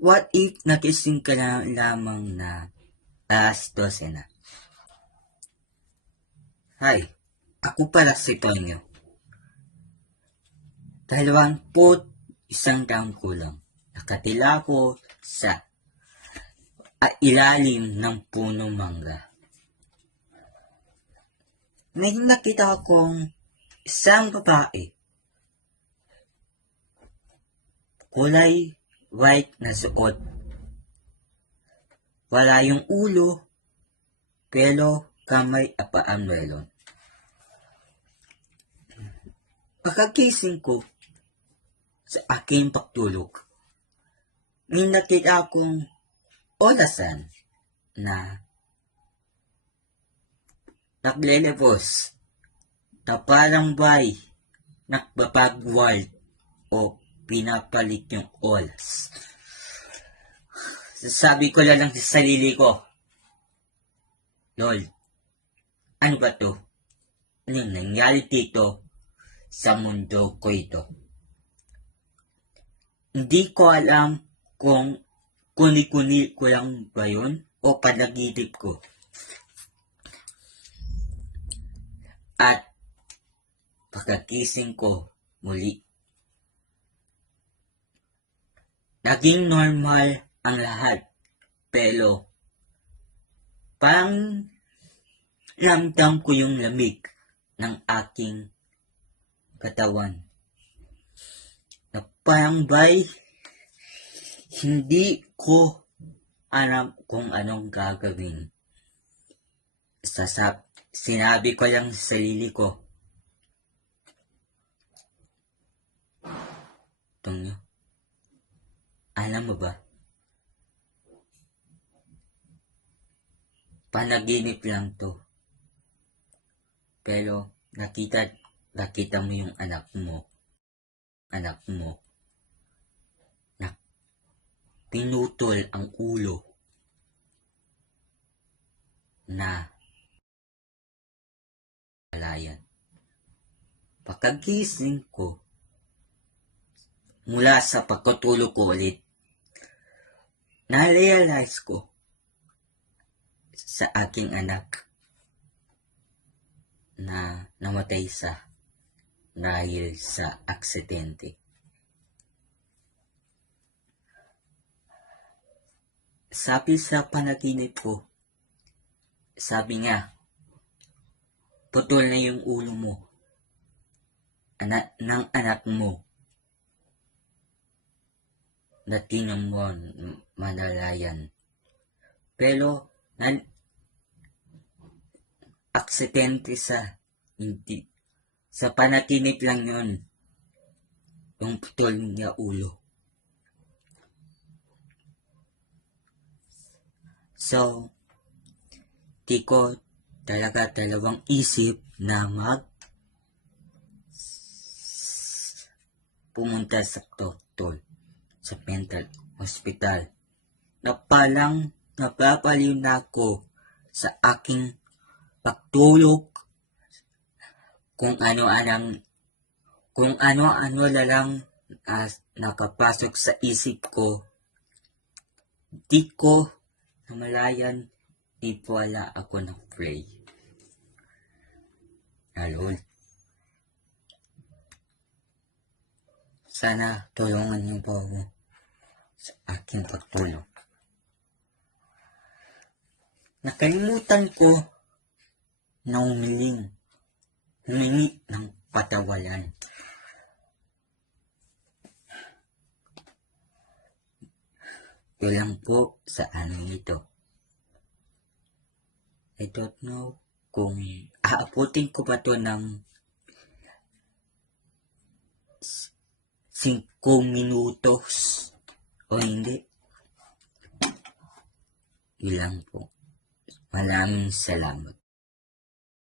What if nagising ka na lamang na 12:00 na? Hi, ako pala si Tonyo. 21 taong kulang. Nakatila ko sa ilalim ng punong mangga. Ngayon nakita akong isang babae. Kulay white na suot. Wala yung ulo, pero kamay at paa meron. Pagkagising ko sa aking pagtulog, may nakita akong orasan na naglelebos na parang bay nagbabagwal o pinapalit yung oras. Sabi ko lang sa sarili ko, Lol, ano ba to? Anong nangyari dito sa mundo ko ito? Hindi ko alam kung kuni-kuni ko lang ba yun o panaginip ko. At pagkagising ko muli, naging normal ang lahat, pero parang ramdam ko yung lamig ng aking katawan. Na parang bay, hindi ko alam kung anong gagawin. Sinabi ko lang sa sarili ko, Tonyo, alam mo ba? Panaginip lang to. Pero nakita mo yung anak mo, na pinutol ang ulo na palayan. Pagkagising ko, mula sa pagkatulog ko ulit, na-realize ko sa aking anak na namatay dahil sa aksidente. Sabi sa panaginip ko, sabi nga, putol na yung ulo mo, ng anak mo, na tinamon manalayan. Pero, aksidente hindi. Sa panaginip lang yun, yung putol niya ulo. So, di ko talaga dalawang isip na pumunta sa doktor, sa mental hospital, na palang napapaliw na ako sa aking pagtulog, kung ano-ano na lang nakapasok sa isip ko. Di ko namalayan, di wala ako na-pray. Lalo, sana tulungan niyo po ako sa aking pagtulog. Nakalimutan ko na humingi ng patawaran. Kulang po sa ito. I don't know kung aabutin ko ba to ng 5 minutos o hindi. Ilang po. Maraming salamat.